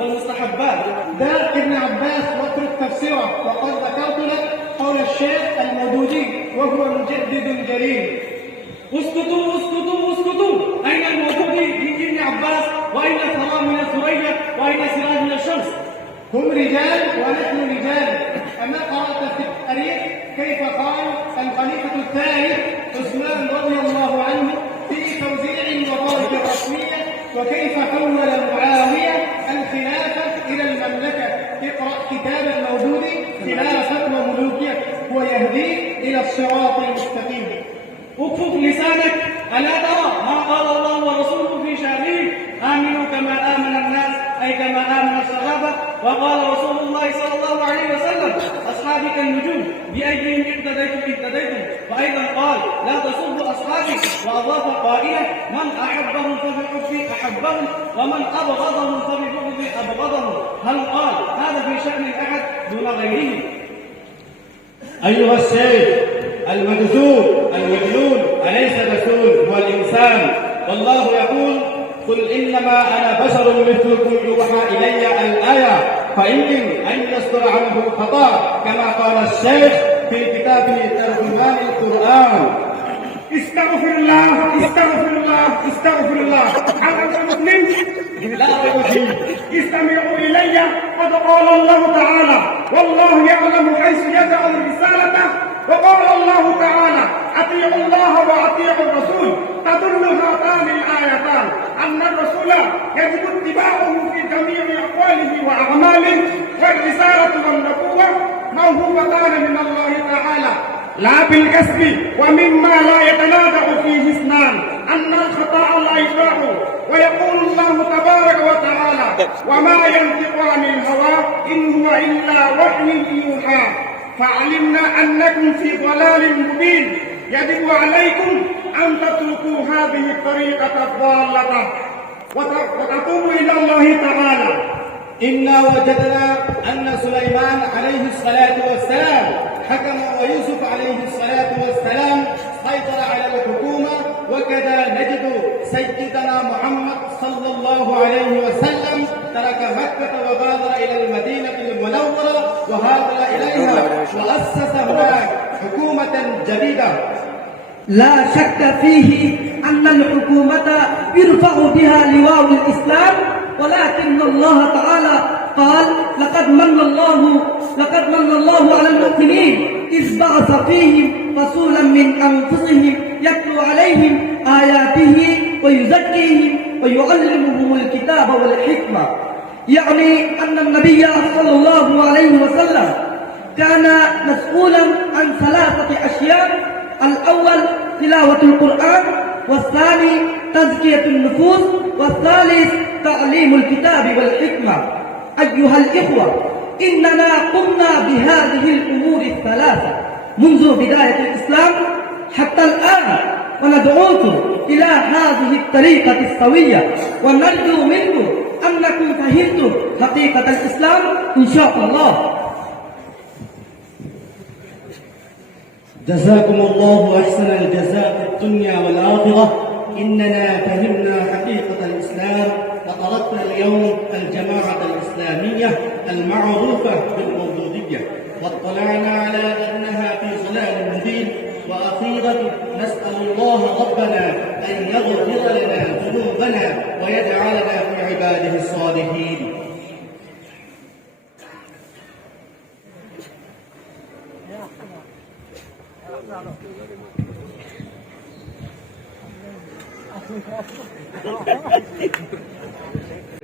والمستحبات. دار ابن عباس واترك تفسيره، وقد ذكرت لك قول الشيخ المودودي وهو مجدد جليل. اسكتوا اسكتوا اسكتوا، أين المودودي من ابن عباس؟ وأين ثرى من الثريا؟ وأين سراج من الشمس؟ هم رجال ونحن رجال. أما قرأت في التاريخ كيف قال الخليفة الثالث عثمان رضي الله عنه في توزيع الوظائف الرسمية، وكيف حول معاوية الخلافة إلى المملكة. اقرأ كتاب المودودي خلافة وملوكية ويهديك إلى الصراط المستقيم. اكفف لسانك، ألا ترى ما قال الله ورسوله في شأنه؟ آمنوا كما آمن الناس، أي كما آمن الصحابة. وقال رسول الله صلى الله عليه وسلم: أصحابي كالنجوم، بأيهم اقتديتم اهتديتم. وأيضا قال: لا تصبوا أصحابي. وأضاف قائلا: من أحبهم فبحبي أحبهم، ومن أبغضهم فببغضي أبغضهم. هل قال هذا في شأن الأحد دون غيره؟ أيها الشيخ المجذوب المجنون، أليس الرسول هو الإنسان؟ والله يقول: قل إنما أنا بشر مثلكم يوحى إلي الآية، فيمكن أن يصدر عنه الخطأ كما قال الشيخ في كتابه ترجمان القرآن. استغفر الله استغفر الله استغفر الله. هل أنت مسلم؟ لا ريب فيه. استمعوا إلي. قد قال الله تعالى: والله يعلم حيث يجعل رسالته. وقال الله تعالى: أطيعوا الله وأطيعوا الرسول. تدل هاتان الآيتان أن الرسول يجب اتباعه في جميع أقواله وأعماله، والرسالة والنبوة موهوبتان من الله تعالى لا بالكسب. ومما لا يتنازع فيه اثنان أن الخطأ لا يشرع. ويقول الله تبارك وتعالى: وما ينطق عن الهوى إن هو إلا وحي يوحى. فعلمنا أنكم في ضلال مبين. يجب عليكم أن تتركوا هذه الطريقة الضالة وتتوبوا إلى الله تعالى. إنا وجدنا أن سليمان عليه الصلاة والسلام حكم، ويوسف عليه الصلاة والسلام سيطر على الحكومة، وكذا نجد سيدنا محمد صلى الله عليه وسلم ترك مكة وغادر إلى المدينة المنورة وهاجر إليها وأسس هناك حكومة جديدة. لا شك فيه أن الحكومة يرفع بها لواء الإسلام، ولكن الله تعالى قال: لقد من الله على المؤمنين إذ بعث فيهم رسولا من أنفسهم يتلو عليهم آياته ويزكيهم ويعلمهم الكتاب والحكمة. يعني أن النبي صلى الله عليه وسلم كان مسؤولا عن 3 أشياء: الأول تلاوة القرآن، والثاني تزكية النفوس، والثالث تعليم الكتاب والحكمة. أيها الإخوة، إننا قمنا بهذه الأمور الثلاثة منذ بداية الإسلام حتى الآن، وندعوكم إلى هذه الطريقة السوية، ونرجو منكم أنكم فهمتم حقيقة الإسلام إن شاء الله. جزاكم الله أحسن الجزاء في الدنيا والآخرة. إننا فهمنا حقيقة الإسلام، وتركنا اليوم الجماعة الإسلامية المعروفة بالمودودية، واطلعنا على أنها في ضلال مبين. وأخيرا نسأل الله ربنا أن يغفر لنا ذنوبنا ويجعلنا في عباده الصالحين. Thank you.